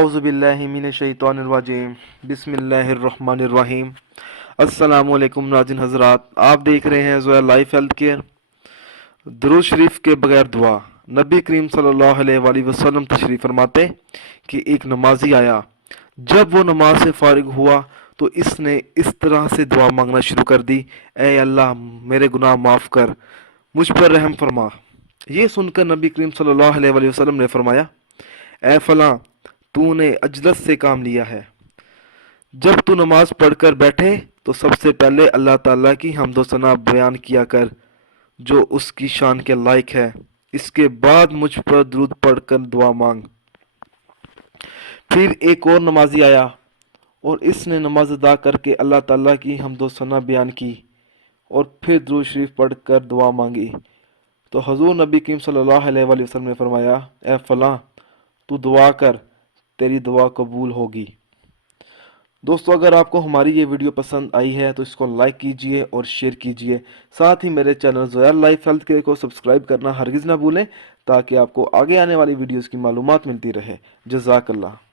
आऊज़ु बिल्लाहि मिनश शैतानिर रजीम बिस्मिल्लाहिर रहमानिर रहीम। अस्सलामु अलैकुम नाज़रीन हज़रात, आप देख रहे हैं ज़ोया लाइफ हेल्थ केयर। दुरूद शरीफ के बगैर दुआ। नबी करीम सल्लल्लाहु अलैहि वसल्लम तशरीफ़ फरमाते कि एक नमाजी आया। जब वो नमाज से फारिग हुआ तो इसने इस तरह से दुआ मांगना शुरू कर दी, ए अल्लाह मेरे गुनाह माफ़ कर, मुझ पर रहम फरमा। ये सुनकर नबी करीम सल्लल्लाहु अलैहि वसल्लम ने फरमाया, ए फलां, तूने अजलत से काम लिया है। जब तू नमाज पढ़कर बैठे तो सबसे पहले अल्लाह ताला की हम्दो सना बयान किया कर जो उसकी शान के लायक है। इसके बाद मुझ पर दुरूद पढ़कर दुआ मांग। फिर एक और नमाजी आया और इसने नमाज अदा करके अल्लाह ताला की हम्दो सना बयान की और फिर दुरूद शरीफ पढ़कर दुआ मांगी। तो हजूर नबी करीम सल्लल्लाहु अलैहि वसल्लम ने फरमाया, ए फलां, तू दुआ कर, तेरी दुआ कबूल होगी। दोस्तों, अगर आपको हमारी ये वीडियो पसंद आई है तो इसको लाइक कीजिए और शेयर कीजिए। साथ ही मेरे channel Zoya life health care को सब्सक्राइब करना हरगिज़ ना भूलें ताकि आपको आगे आने वाली वीडियोस की मालूमात मिलती रहे। जज़ाकल्लाह।